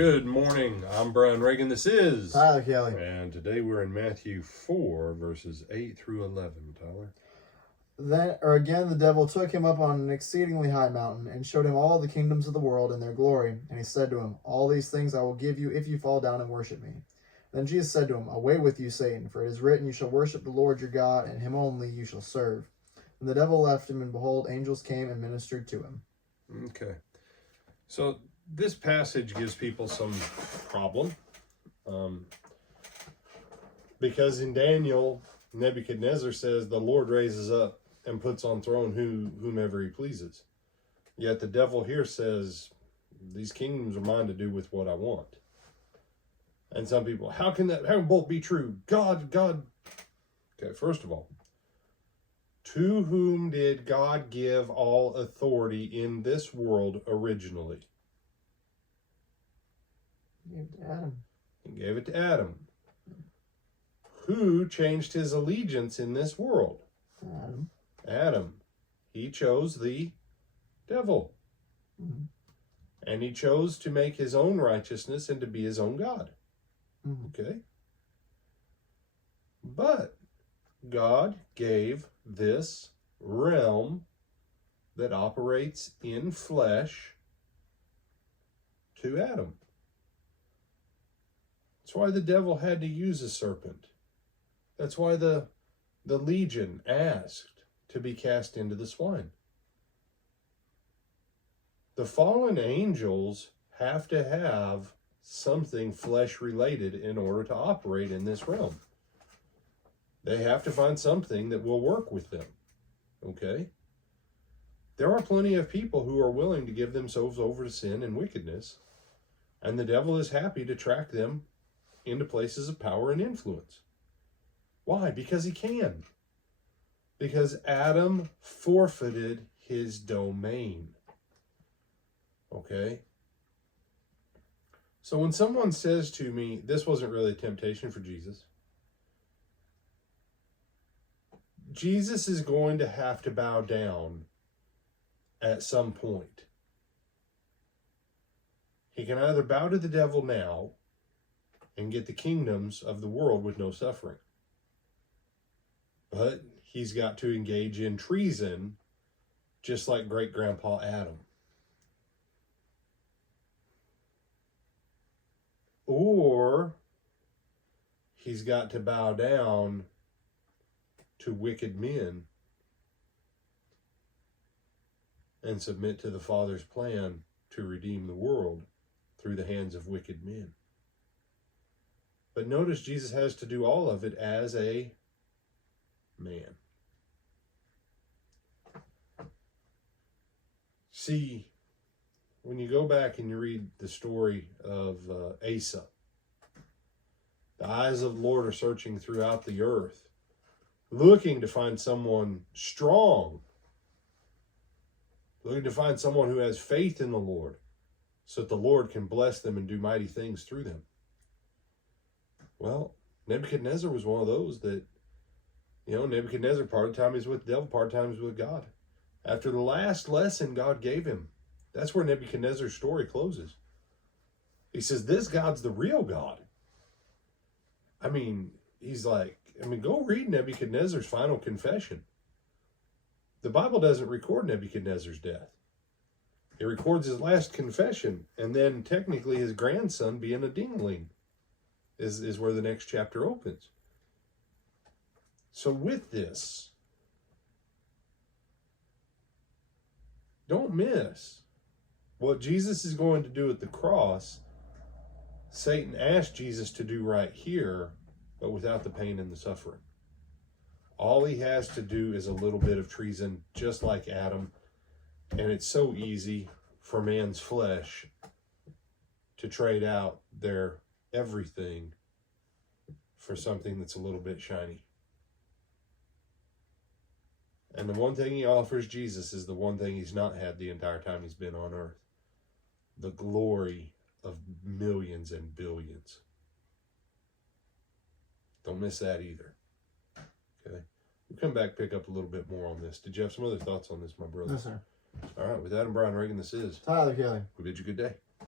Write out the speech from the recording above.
Good morning. I'm Brian Reagan. This is Tyler Kelly. And today we're in Matthew 4, verses 8 through 11. Tyler. Then, again, the devil took him up on an exceedingly high mountain and showed him all the kingdoms of the world and their glory. And he said to him, "All these things I will give you if you fall down and worship me." Then Jesus said to him, "Away with you, Satan, for it is written, you shall worship the Lord your God, and him only you shall serve." And the devil left him, and behold, angels came and ministered to him. Okay. So this passage gives people some problem. Because in Daniel, Nebuchadnezzar says the Lord raises up and puts on throne whomever he pleases. Yet the devil here says, these kingdoms are mine to do with what I want. And some people, how can both be true? God. Okay, first of all, to whom did God give all authority in this world originally? He gave it to Adam. He gave it to Adam. Who changed his allegiance in this world? Adam. He chose the devil. Mm-hmm. And he chose to make his own righteousness and to be his own God. Mm-hmm. Okay? But God gave this realm that operates in flesh to Adam. That's why the devil had to use a serpent. That's why the legion asked to be cast into the swine. The fallen angels have to have something flesh related in order to operate in this realm. They have to find something that will work with them. Okay? There are plenty of people who are willing to give themselves over to sin and wickedness, and the devil is happy to track them into places of power and influence. Why? Because he can. Because Adam forfeited his domain. Okay? So when someone says to me, this wasn't really a temptation for Jesus, Jesus is going to have to bow down at some point. He can either bow to the devil now and get the kingdoms of the world with no suffering. But he's got to engage in treason, just like great-grandpa Adam. Or he's got to bow down to wicked men and submit to the Father's plan to redeem the world through the hands of wicked men. But notice Jesus has to do all of it as a man. See, when you go back and you read the story of Asa, the eyes of the Lord are searching throughout the earth, looking to find someone strong, looking to find someone who has faith in the Lord, so that the Lord can bless them and do mighty things through them. Well, Nebuchadnezzar was one of those that, Nebuchadnezzar, part of the time he's with the devil, part of the time he's with God. After the last lesson God gave him, that's where Nebuchadnezzar's story closes. He says, this God's the real God. Go read Nebuchadnezzar's final confession. The Bible doesn't record Nebuchadnezzar's death. It records his last confession, and then technically his grandson being a dingling is where the next chapter opens. So with this, don't miss what Jesus is going to do at the cross. Satan asked Jesus to do right here, but without the pain and the suffering. All he has to do is a little bit of treason, just like Adam. And it's so easy for man's flesh to trade out their everything for something that's a little bit shiny. And the one thing he offers Jesus is the one thing he's not had the entire time he's been on earth. The glory of millions and billions. Don't miss that either. Okay? We'll come back, pick up a little bit more on this. Did you have some other thoughts on this, my brother? Yes, sir. All right, with Adam Brian Reagan, this is Tyler Kelly. We bid you good day.